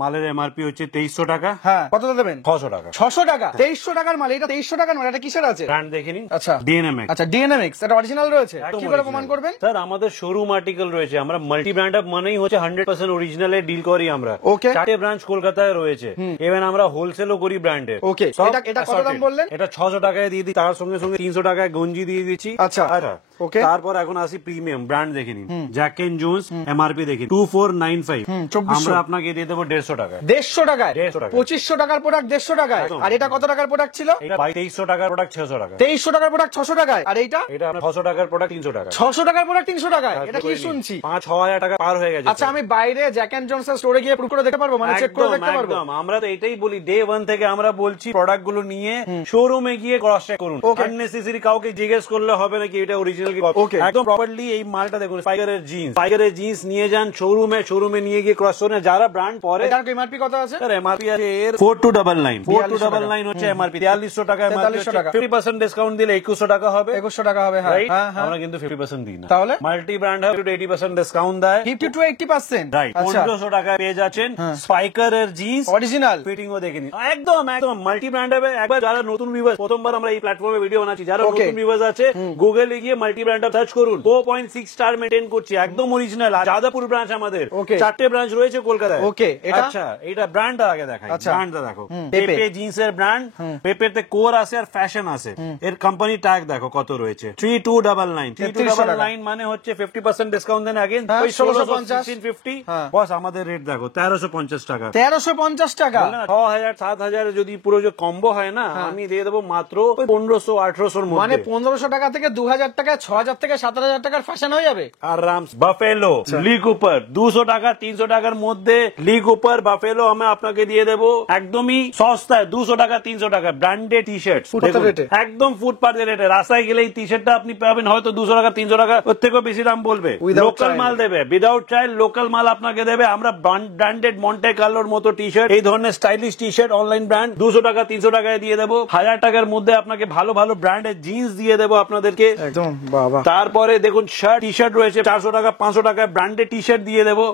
মালের এমআরপি হচ্ছে 2300 টাকা। হ্যাঁ, কত দেবেন? 600 টাকা। 600 টাকা? 2300 টাকার মাল, এটা 2300 টাকার মাল, এটা কিসের আছে? ব্র্যান্ড দেখে নিন। আচ্ছা, ডিএনএমএক্স। আচ্ছা, ডিএনএমএক্স, এটা অরিজিনাল রয়েছে? কি করে প্রমাণ করবেন? স্যার আমাদের শোরুম আর্টিকেল রয়েছে, আমরা মাল্টি ব্র্যান্ড আপ মানেই হচ্ছে 100% অরিজিনাল এ ডিল করি আমরা। ওকে। 4টে ব্রাঞ্চ কলকাতায় রয়েছে, ইভেন আমরা হোলসেলও করি ব্র্যান্ডের। ওকে, এটা কত দাম বললেন? এটা 600 টাকায় দিয়ে দিই, তার সঙ্গে সঙ্গে 300 টাকায় গঞ্জি দিয়ে দিচ্ছি। আচ্ছা, ওকে। তারপর এখন আসি প্রিমিয়াম ব্র্যান্ড দেখে নিন, জ্যাক এন্ড জোন্স এমআরপি দেখে 2495, আমরা আপনাকে দিয়ে দেবো 150 টাকায়। 150 টাকায়? 150 টাকা। 2500 টাকার প্রোডাক্ট 150 টাকায়? আর এটা কত টাকার প্রোডাক্ট ছিল? এটা 2300 টাকার প্রোডাক্ট 600 টাকা। 2300 টাকার প্রোডাক্ট 600 টাকায়? আর এইটা? এটা 600 টাকার প্রোডাক্ট 300 টাকা। 600 টাকার প্রোডাক্ট 300 টাকায়? এটা কি শুনছি? 5-6000 টাকা পার হয়ে গেছে। আচ্ছা, আমি বাইরে জ্যাক এন্ড জোনস এর স্টোরে গিয়ে প্রুফ করে দেখতে পারবো, মানে চেক করে দেখতে পারবো? একদম, আমরা তো এটাই বলি, ডে 1 থেকে আমরা বলছি প্রোডাক্ট গুলো নিয়ে শোরুমে গিয়ে ক্রস চেক করুন। আননেসেসারি কাউকে জিজ্ঞেস করলে হবে না কি এটা অরিজিনাল কি। একদম প্রপারলি এই মালটা দেখুন, স্পাইকারের জিন্স নিয়ে যান শোরুমে নিয়ে গিয়ে ক্রস করুন। যারা ব্র্যান্ড পরে, এটার এমআরপি কত আছে? স্যার এমআরপি আছে এর 4299 হচ্ছে এমআরপি। 4300 টাকা এমআরপি, 50% ডিসকাউন্ট দিলে 2100 টাকা হবে। 2100 টাকা হবে। হ্যাঁ, আমরা কিন্তু 50% দিই না। তাহলে মাল্টি ব্র্যান্ড হবে 80% ডিসকাউন্ট দেয়। 50 to 80%? রাইট, 1500 টাকায় পেয়ে যাচ্ছেন স্পাইকারের জিন্স অরিজিনাল ফিটিং ও দেখে নিন। একদম মাল্টি ব্র্যান্ড হবে। একবার যারা নতুন ভিউয়ার্স, প্রথমবার আমরা এই প্ল্যাটফর্মে ভিডিও বানাচ্ছি, যারা নতুন ভিউয়ার্স আছে গুগলে গিয়ে মাল্টি ব্র্যান্ড সার্চ করুন। 4.6 স্টার মেইনটেইন করছি, একদম অরিজিনাল। যাদবপুর ব্রাঞ্চ আমাদের, 4টে ব্রাঞ্চ রয়েছে কলকাতায়। ওকে, এটা আচ্ছা, এটা ব্র্যান্ডটা আগে দেখাই। ব্র্যান্ডটা দেখো, পেপে জিন্সের ব্র্যান্ড। পেপেতে কোর আছে আর ফ্যাশন আছে। এর কোম্পানি ট্যাগ দেখো কত রয়েছে, 3299। 3299 মানে হচ্ছে 50% ডিসকাউন্ট দেন আগে 1650। বস আমাদের রেট দেখো 1350 টাকা। 1350 টাকা? 6000-7000 যদি পুরো যে কম্বো হয় না, আমি দিয়ে দেবো মাত্র 1500-1800 মধ্যে। মানে 1500 টাকা থেকে 2000 টাকা, 6000 থেকে 7000 টাকার ফ্যাশন হয়ে যাবে আরাম। বাফেলো লি কুপার 200 টাকা 300 টাকার মধ্যে, লি কুপার বাফেলো আমি আপনাকে দিয়ে দেবো একদমই সস্তায় 200 টাকা 300 টাকা। ব্র্যান্ডেড টি শার্ট একদম ফুটপাথের রেটে, রাস্তায় গেলে এই টি শার্টটা আপনি পাবেন হয়তো 200 টাকা 300 টাকা, ওর থেকেও বেশি দাম বলবে। লোকাল মাল দেবে, উইদাউট চাইল্ড লোকাল মাল আপনাকে দেবে। আমরা ব্র্যান্ডেড মন্টে কার্লোর মতো টি শার্ট, এই ধরনের stylish T shirt online brand 200 টাকা 300 টাকায় দিয়ে দেবো। 1000 টাকার মধ্যে আপনাকে ভালো ভালো ব্র্যান্ডের জিন্স দিয়ে দেবো আপনাদেরকে একদম। বাবা, তারপরে দেখুন শার্ট টি শার্ট রয়েছে 400 টাকা 500 টাকায় ব্র্যান্ডেড টি শার্ট দিয়ে দেবো।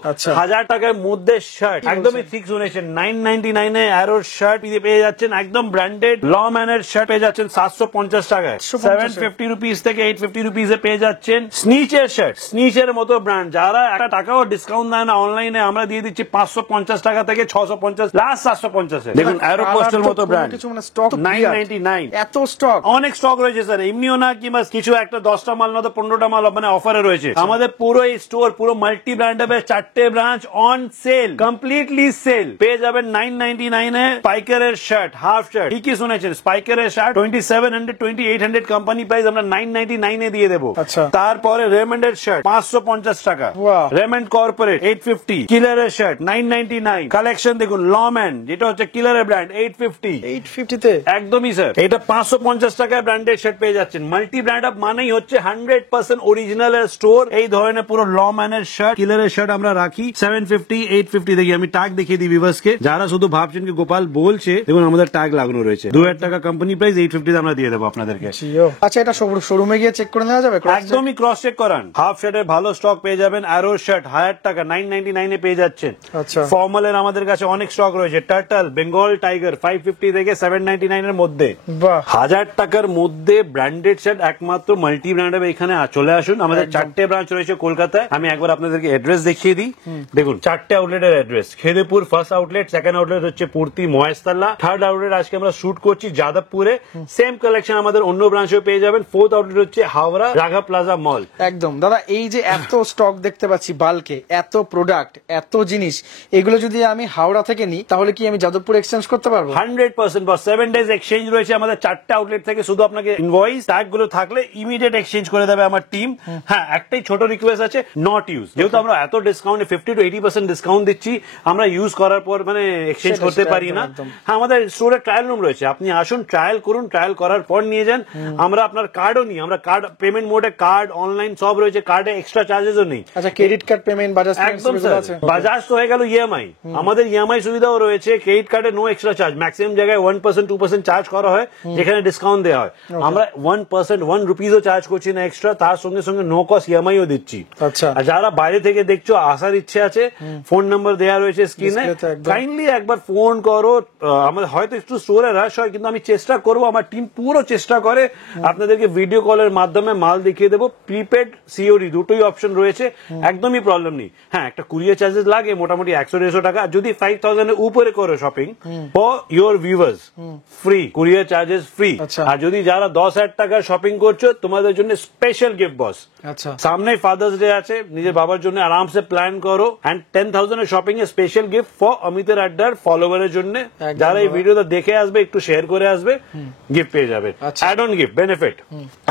1000 টাকার মধ্যে শার্ট একদমই ঠিক শুনেছেন, 999 এ অ্যারো শার্ট পেয়ে যাচ্ছেন, একদম ব্র্যান্ডেড। ল ম্যানের শার্ট পেয়ে যাচ্ছেন 750 টাকায়। 750 রুপিস থেকে 850 রুপিস এ পেয়ে যাচ্ছেন স্নিচের শার্ট, স্নিচের মতো ব্র্যান্ড। যারা একটা টাকাও ডিসকাউন্ট দেয় না অনলাইনে, আমরা দিয়ে দিচ্ছি 550 টাকা থেকে 650, লাস্ট 750 এ। দেখুন অ্যারো পোস্টের মতো ব্র্যান্ড, 999। এত স্টক, অনেক স্টক রয়েছে স্যার, এমনিও না কিংবা কিছু একটা 10টা মাল না তো 15টা মাল মানে অফারে রয়েছে। আমাদের পুরো এই স্টোর পুরো মাল্টি ব্র্যান্ড হবে, 4টে branch on sale, completely sale. পেয়ে যাবেন 999 এ স্পাইকারের শার্ট, হাফ শার্ট। ঠিকই শুনেছেন, স্পাইকারের শার্ট 2700 2800 কোম্পানি প্রাইস, আমরা 999 এ দিয়ে দেবো। তারপরে রেমন্ডের শার্ট 550 টাকা, রেমন্ড কর্পোরেট 850, কিলারের শার্ট 999। কালেকশন দেখুন, লম্যান যেটা হচ্ছে কিলারের ব্র্যান্ড 850 তে একদমই স্যার। এটা 550 টাকায় ব্র্যান্ডেড শার্ট পেয়ে যাচ্ছেন। মাল্টি ব্র্যান্ড আপ মানেই হচ্ছে 100% অরিজিনাল এর স্টোর। এই ধরনের পুরো লম্যানের শার্ট, কিলারের শার্ট আমরা রাখি 750 850। দেখি আমি ট্যাগ দেখিয়ে দিই ভিউয়ার্সকে, যারা শুধু ভাবছেন কি গোপাল বলছে, দেখুন আমাদের ট্যাগ লাগানো রয়েছে। 2000 টাকা কোম্পানি প্রাইস, 850 আমরা দিয়ে দেবো আপনাদেরকে। আচ্ছা, এটা শোরুমে গিয়ে চেক করে নেওয়া যাবে? একদমই ক্রস চেক করান। হাফ শার্টের ভালো স্টক পেয়ে যাবেন। অ্যারো শার্ট 1000 টাকা 999 এ পেয়ে যাচ্ছেন। ফর্মালের আমাদের কাছে অনেক স্টক রয়েছে, টার্টল, বেঙ্গল টাইগার 550 থেকে 799 এর মধ্যে। 1000 টাকার মধ্যে ব্র্যান্ডেড শার্ট একমাত্র মাল্টি ব্র্যান্ড হবে। এখানে চলে আসুন, আমাদের 4টে ব্রাঞ্চ রয়েছে কলকাতায়। আমি একবার আপনাদেরকে অ্যাড্রেস দেখিয়ে দিই। দেখুন 4টে আউটলেটের address, Khidirpur first outlet, second outlet হচ্ছে পূর্তি মহেশতলা, থার্ড আউটলেট আজকে আমরা শুট করছি যাদবপুরে। সেম কালেকশন আমাদের অন্য ব্রাঞ্চেও পেয়ে যাবেন। ফোর্থ আউটলেট হচ্ছে হাওড়া রাঘা প্লাজা মল। একদম দাদা, এই যে এত স্টক দেখতে পাচ্ছি বাল্কে, এত প্রোডাক্ট, এত জিনিস, এগুলো যদি আমি হাওড়া থেকে নিই তাহলে কি আমি যাদবপুর এক্সচেঞ্জ করতে পারবো? 100%। বা 7 ডেজ এক্সচেঞ্জ রয়েছে আমাদের 4টে আউটলেট থেকে। শুধু আপনাকে ইনভয়েস ট্যাগ গুলো থাকলে ইমিডিয়েট এক্সচেঞ্জ করে দেবে আমার টিম। হ্যাঁ, একটাই ছোট রিকোয়েস্ট আছে, নট ইউজ। যেহেতু আমরা এত ডিসকাউন্টে 50 to 80% ডিসকাউন্ট দিচ্ছি, আমরা ইউজ করার পর মানে এক্সচেঞ্জ করতে পারি না। হ্যাঁ, আমাদের স্টোরে ট্রায়াল রুম রয়েছে, আপনি আসুন, ট্রায়াল করুন, ট্রায়াল করার পর নিয়ে যান। আমরা আপনার কার্ডও নিই, আমরা কার্ড পেমেন্ট মোডে, কার্ড অনলাইন সব রয়েছে, কার্ডে এক্সট্রা চার্জেসও নেই। আচ্ছা, ক্রেডিট কার্ড পেমেন্ট, বাজাজ একদম স্যার, বাজাজ তো হয়ে গেল ইএমআই, আমাদের ইএমআই সুবিধাও রয়েছে। ক্রেডিট কার্ডে নো এক্সট্রা চার্জ, ম্যাক্সিমাম জায়গায় 1% 2% চার্জ করা হয়, যেখানে ডিসকাউন্ট দেওয়া হয়। আমরা 1% 1 রুপিজও চার্জ করছি বলছি না এক্সট্রা, তার সঙ্গে সঙ্গে নো কস্ট ইএমআইও দিচ্ছি। আচ্ছা, আর যারা বাইরে থেকে দেখছো আসার ইচ্ছে আছে, ফোন নাম্বার দেওয়া রয়েছে স্ক্রিনে, Display-তে একদম। কাইন্ডলি একবার ফোন করো। আমাদের হয়তো একটু স্টোরে রাশ হয়, কিন্তু আমি চেষ্টা করবো, আমার টিম পুরো চেষ্টা করে আপনাদেরকে ভিডিও কলের মাধ্যমে মাল দেখিয়ে দেবো। প্রিপেড সিওডি দুটোই অপশন রয়েছে, একদমই প্রবলেম নেই। হ্যাঁ, একটা কুরিয়ার চার্জেস লাগে মোটামুটি 100-150 টাকা। যদি 5000 এর উপরে করো shopping for your viewers, free courier charges free. আচ্ছা। আর যদি যারা 10,000 টাকার শপিং করছো, তোমাদের জন্য স্পেশাল গিফট বস। আচ্ছা, সামনে ফাদার্স ডে আছে, নিজের বাবার জন্য আরামসে প্ল্যান করো। এন্ড 10,000 এর শপিং এ স্পেশাল গিফট ফর অমিতের আড্ডার ফলোয়ারের জন্য। একদম যারা এই বাবা। ভিডিওটা দেখে আসবে, একটু শেয়ার করে আসবে, গিফট পেয়ে যাবে। আচ্ছা। Add on gift benefit.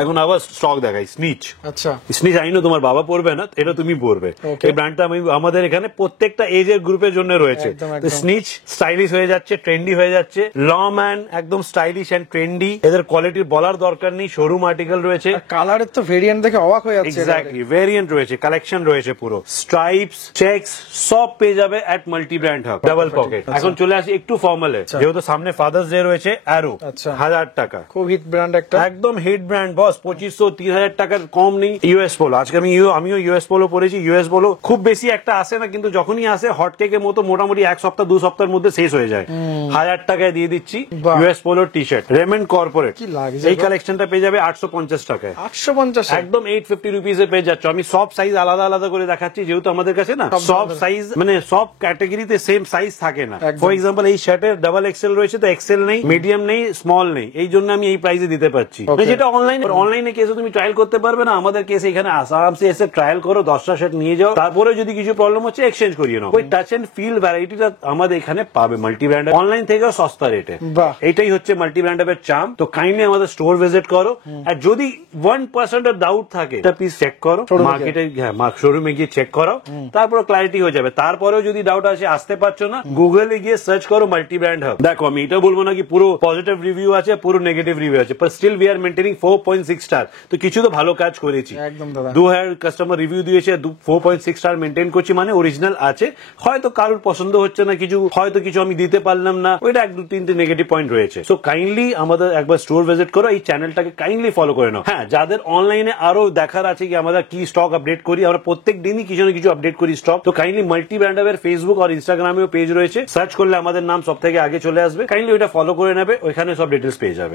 এখন আবার স্টক দেখাই স্নিচ। আচ্ছা, স্নিচ আইনো তোমার বাবা পড়বে না, এটা তুমি পড়বে। Okay. এই ব্র্যান্ডটা আমাদের এখানে প্রত্যেকটা এজের গ্রুপের জন্য রয়েছে। একদম, তো একদম। স্নিচ স্টাইলিশ হয়ে যাচ্ছে, ট্রেন্ডি হয়ে যাচ্ছে। ল ম্যান একদম স্টাইলিশ এন্ড ট্রেন্ডি, এদের কোয়ালিটির বলার দরকার নেই। শোরুম আর্টিকেল রয়েছে, কালারের তো ভেরিয়েন্ট দেখে অবাক হয়ে যাচ্ছে। এক্স্যাক্টলি ভেরিয়েন্ট রয়েছে, কালেকশন রয়েছে, পুরো স্ট্রাইপস চেকস সব পেয়ে যাবে at multi brand hub. Double pocket. এখন চলে আসি একটু ফর্মালে, যেহেতু সামনে ফাদার্স ডে রয়েছে। অ্যারো আচ্ছা। 1000 টাকা, খুব হিট ব্র্যান্ড একটা। একদম হিট ব্র্যান্ড বস। 2500-3000 টাকার কম নেই। ইউএস পোলো, আজকে আমিও ইউএস পোলো পরেছি। ইউএস পোলো খুব বেশি একটা আসে না, কিন্তু যখনই আসে হটকেকের মতো মোটামুটি 1 সপ্তাহ 2 সপ্তাহের মধ্যে শেষ হয়ে যায়। 1000 টাকায় দিয়ে দিচ্ছি বাহ। ইউএস পোলোর টি শার্ট রেমন্ড কর্পোরেট। কি লাগছে এই গো? কালেকশনটা পেয়ে যাবে 850 টাকায়। 850। একদম 850 রুপিসে পেয়ে যাচ্ছ। আমি সব সাইজ আলাদা আলাদা করে দেখাচ্ছি, যেহেতু আমাদের কাছে না সব সব ধরনের। সাইজ মানে সব ক্যাটাগরিতে সেম সাইজ থাকে না। একদম। ফর এক্সাম্পল এই শার্টের ডাবল এক্সেল রয়েছে, তো এক্সেল নেই, মিডিয়াম নেই, স্মল নেই, এই জন্য আমি এই প্রাইসে দিতে পারছি। Okay. যেটা অনলাইনে কেসে তুমি ট্রায়াল করতে পারবে না, আমাদের কেসে এখানে আরামসে এসে ট্রায়াল করো, 10টা শার্ট নিয়ে যাও, তারপরে যদি কিছু প্রবলেম হচ্ছে এক্সচেঞ্জ করিয়ে নাও। ওই টাচ এন্ড ফিল ভ্যারাইটিটা আমাদের এখানে পাবে মাল্টি ব্র্যান্ড, অনলাইন থেকেও সস্তা রেটে। বাহ। এটাই হচ্ছে মাল্টি ব্র্যান্ডের চার্ম। তো কাইন্ডলি আমাদের স্টোর ভিজিট করো। আর যদি 1% এর ডাউট থাকে, এটা প্লিজ চেক করো Showroom-এ মার্কেটে, শোরুমে গিয়ে চেক করো, তারপর ক্লারিটি হয়ে যাবে। তারপরেও যদি ডাউট আসে, আসতে পারছো না, গুগলে গিয়ে সার্চ করো মাল্টি ব্র্যান্ড হাব। দেখো, আমি এটা বলবো না কি পুরো পজিটিভ রিভিউ আছে, পুরো নেগেটিভ রিভিউ আছে, but still we are maintaining 4.6 star. তো কিছু তো ভালো কাজ করেছি। একদম দাদা। 2000 কাস্টমার রিভিউ দিয়েছে, 4.6 স্টার মেইনটেইন করছি, মানে অরিজিনাল আছে। হয়তো কারোর পছন্দ হচ্ছে না কিছু, হয়তো কিছু আমি দিতে পারলাম না, ওইটা 1-2-3টে নেগেটিভ পয়েন্ট রয়েছে। সো কাইন্ডলি আমাদের একবার স্টোর ভিজিট করো, এই চ্যানেলটাকে কাইন্ডলি ফলো করে নাও। হ্যাঁ, যাদের অনলাইনে আরো দেখার আছে কি আমরা কি স্টক আপডেট করি, আমরা প্রত্যেক দিনই কিছু না কিছু আপডেট করি স্টক। তো কাইন্ডলি মাল্টি ব্র্যান্ড হাবের ফেসবুক আর ইনস্টাগ্রামেও পেজ রয়েছে, সার্চ করলে আমাদের নাম সব থেকে আগে চলে আসবে। কাইন্ডলি ওইটা ফলো করে নেবে, ওইখানে সব ডিটেলস পেয়ে যাবে।